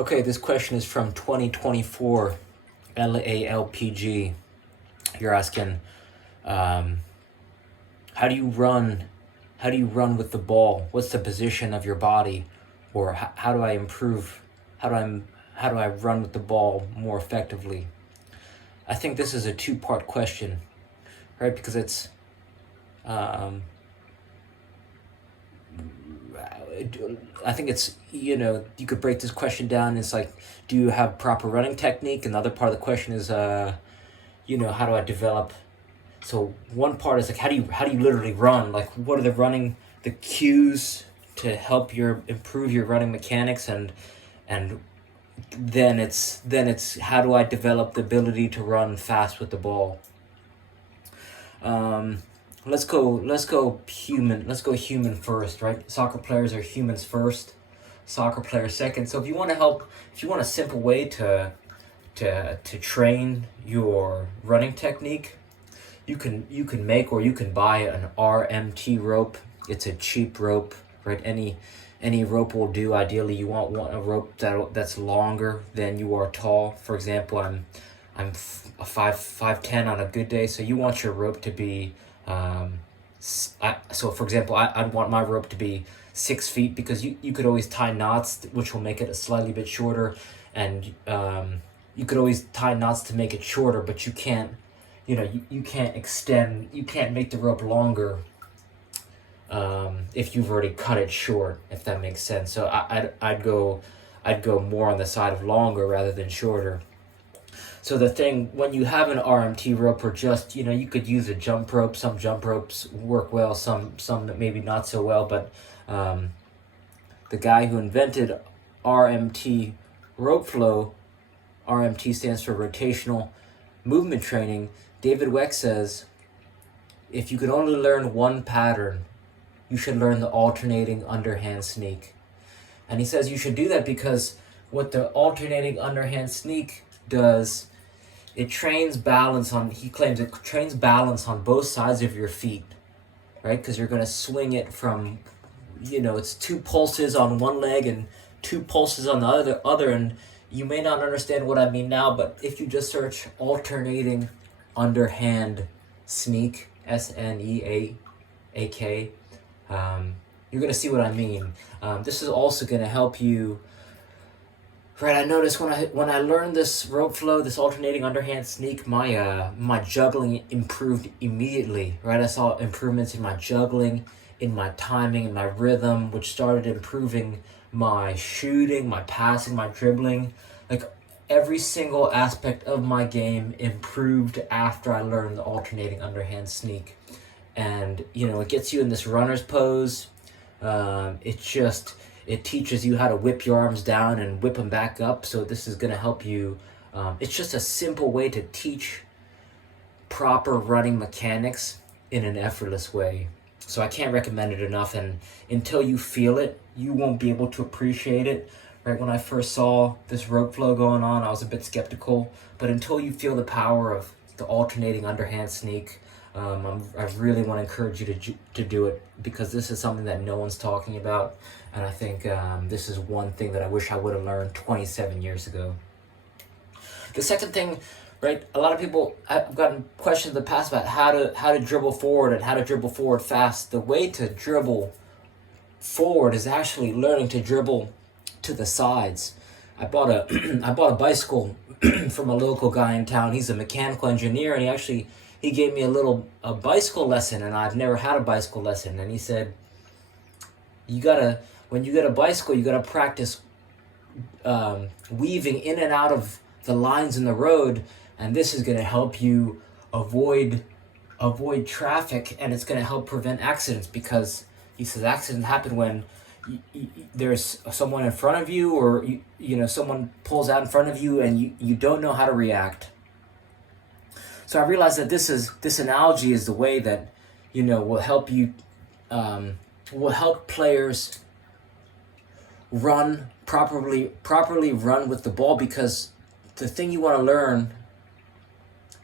Okay, this question is from 2024 LALPG. You're asking, how do you run? How do you run with the ball? What's the position of your body, or how do I improve? How do I run with the ball more effectively? I think this is a two-part question, right? Because it's I think it's, you could break this question down. It's like, do you have proper running technique? And the other part of the question is, how do I develop? So one part is like, how do you literally run? Like, what are the cues to help improve your running mechanics, and then it's how do I develop the ability to run fast with the ball? Let's go human first, right? Soccer players are humans first, soccer players second. So if you want a simple way to train your running technique, you can make or you can buy an RMT rope. It's a cheap rope, right? Any rope will do. Ideally, you want a rope that's longer than you are tall. For example, I'm a 5'10" on a good day, so you want your rope to be so for example, I'd want my rope to be 6 feet, because you could always tie knots, which will make it a slightly bit shorter, and you could always tie knots to make it shorter, but you can't, you can't make the rope longer if you've already cut it short, if that makes sense. So I'd go more on the side of longer rather than shorter. So the thing, when you have an RMT rope, or just, you could use a jump rope. Some jump ropes work well, some maybe not so well, but the guy who invented RMT rope flow, RMT stands for rotational movement training, David Weck says, if you could only learn one pattern, you should learn the alternating underhand sneak. And he says you should do that because what the alternating underhand sneak does, he claims it trains balance on both sides of your feet, right? Because you're going to swing it from, it's 2 pulses on one leg and 2 pulses on the other, and you may not understand what I mean now, but if you just search alternating underhand sneak, SNEAK, you're going to see what I mean. This is also going to help you. Right, I noticed when I learned this rope flow, this alternating underhand sneak, my juggling improved immediately. Right, I saw improvements in my juggling, in my timing, in my rhythm, which started improving my shooting, my passing, my dribbling. Like, every single aspect of my game improved after I learned the alternating underhand sneak. And it gets you in this runner's pose. It teaches you how to whip your arms down and whip them back up. So this is going to help you. It's just a simple way to teach proper running mechanics in an effortless way. So I can't recommend it enough. And until you feel it, you won't be able to appreciate it. Right, when I first saw this rope flow going on, I was a bit skeptical. But until you feel the power of the alternating underhand sneak, I really want to encourage you to do it, because this is something that no one's talking about, and I think this is one thing that I wish I would have learned 27 years ago. The second thing, right? A lot of people, I've gotten questions in the past about how to dribble forward and how to dribble forward fast. The way to dribble forward is actually learning to dribble to the sides. I bought a bicycle from a local guy in town. He's a mechanical engineer, and he gave me a bicycle lesson, and I've never had a bicycle lesson. And he said, when you get a bicycle, you gotta practice weaving in and out of the lines in the road, and this is gonna help you avoid traffic, and it's gonna help prevent accidents, because he says accidents happen when there's someone in front of you, or someone pulls out in front of you, and you don't know how to react. So I realized that this analogy is the way that will help you, will help players run properly run with the ball, because the thing you want to learn,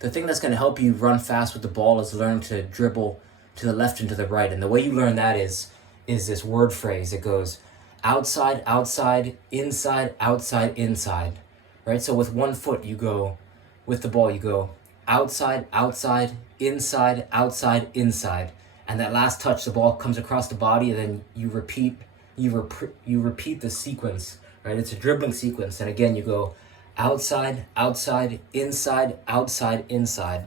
the thing that's going to help you run fast with the ball, is learn to dribble to the left and to the right. And the way you learn that is this word phrase. It goes outside, outside, inside, outside, inside, right? So with one foot, you go, with the ball, you go outside, outside, inside, outside, inside. And that last touch, the ball comes across the body, and then you repeat the sequence, right? It's a dribbling sequence. And again, you go outside, outside, inside, outside, inside.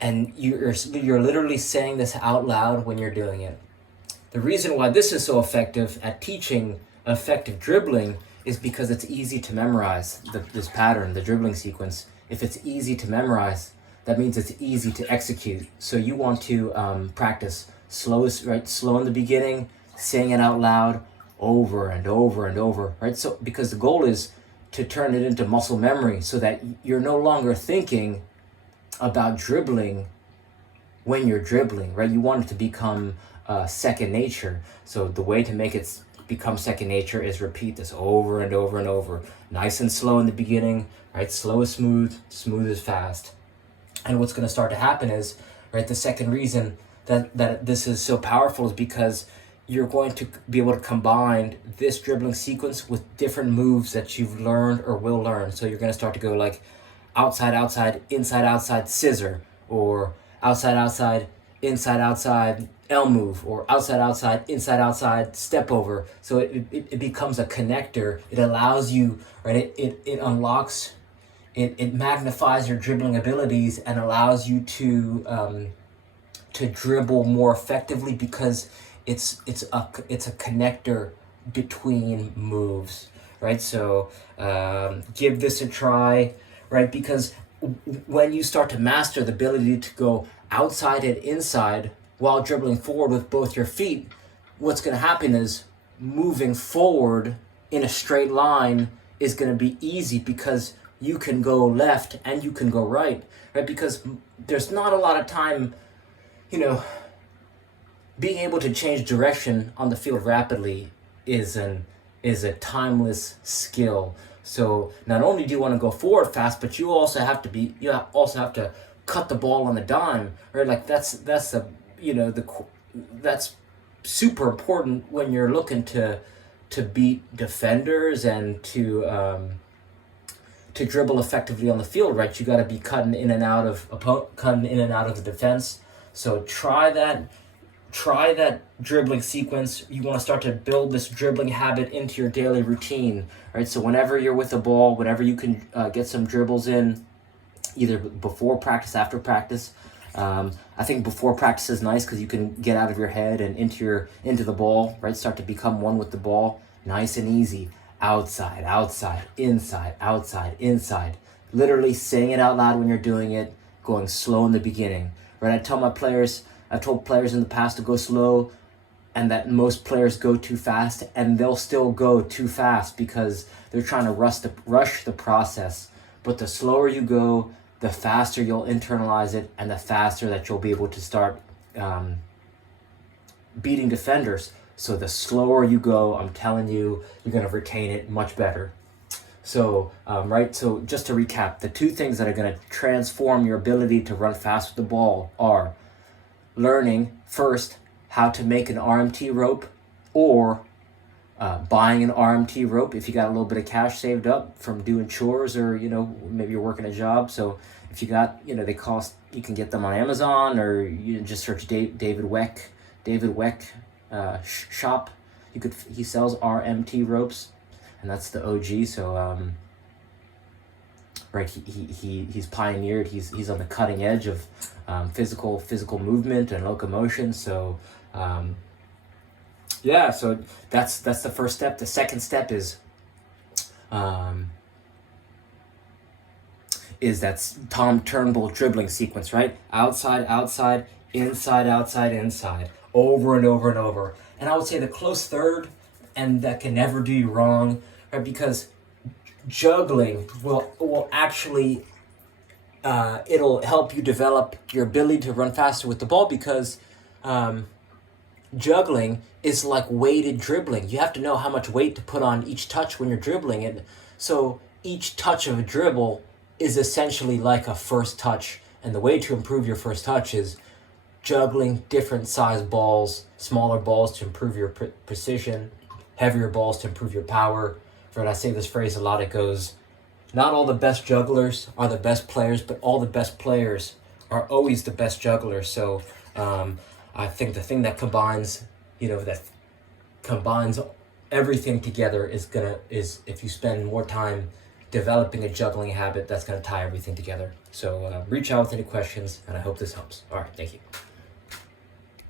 And you're literally saying this out loud when you're doing it. The reason why this is so effective at teaching effective dribbling is because it's easy to memorize this pattern, the dribbling sequence. If it's easy to memorize, that means it's easy to execute. So you want to practice slow in the beginning, saying it out loud over and over and over, right? So because the goal is to turn it into muscle memory so that you're no longer thinking about dribbling when you're dribbling, right? You want it to become second nature. So the way to make it become second nature is repeat this over and over and over. Nice and slow in the beginning, right? Slow is smooth, smooth is fast. And what's going to start to happen is, right, the second reason that this is so powerful is because you're going to be able to combine this dribbling sequence with different moves that you've learned or will learn. So you're going to start to go like outside, outside, inside, outside, scissor, or outside, outside, inside, outside, L move, or outside, outside, inside, outside, step over. So it becomes a connector. It allows you, right, it unlocks, it magnifies your dribbling abilities and allows you to dribble more effectively because it's a connector between moves, right? So give this a try, right? Because when you start to master the ability to go outside and inside while dribbling forward with both your feet, what's going to happen is moving forward in a straight line is going to be easy because you can go left and you can go right? Because there's not a lot of time, being able to change direction on the field rapidly is a timeless skill. So not only do you want to go forward fast, but you also have to cut the ball on the dime, right? Like that's super important when you're looking to beat defenders and to dribble effectively on the field, right? You got to be cutting in and out of the defense. So try that dribbling sequence. You want to start to build this dribbling habit into your daily routine, right? So whenever you're with the ball, whenever you can get some dribbles in, either before practice, after practice. I think before practice is nice because you can get out of your head and into the ball, right? Start to become one with the ball, nice and easy. Outside, outside, inside, outside, inside. Literally saying it out loud when you're doing it, going slow in the beginning, right? I've told players in the past to go slow, and that most players go too fast, and they'll still go too fast because they're trying to rush the process. But the slower you go, the faster you'll internalize it, and the faster that you'll be able to start beating defenders. So the slower you go, I'm telling you, you're going to retain it much better. So, so just to recap, the two things that are going to transform your ability to run fast with the ball are learning, first, how to make an RMT rope, or buying an RMT rope if you got a little bit of cash saved up from doing chores, or maybe you're working a job. So if you got they cost, you can get them on Amazon, or you just search David Weck shop. He sells RMT ropes, and that's the OG. So right, he's pioneered. He's on the cutting edge of physical movement and locomotion. So so that's the first step. The second step is that Tom Turnbull dribbling sequence, right? Outside, outside, inside, outside, inside, over and over and over. And I would say the close third, and that can never do you wrong, right? Because juggling will actually it'll help you develop your ability to run faster with the ball, because juggling is like weighted dribbling. You have to know how much weight to put on each touch when you're dribbling, and so each touch of a dribble is essentially like a first touch. And the way to improve your first touch is juggling different size balls, smaller balls, to improve your precision. heavier balls to improve your power. Right, I say this phrase a lot. It goes, not all the best jugglers are the best players, but all the best players are always the best jugglers. So I think the thing that combines, that combines everything together is if you spend more time developing a juggling habit, that's gonna tie everything together. So reach out with any questions, and I hope this helps. All right, thank you.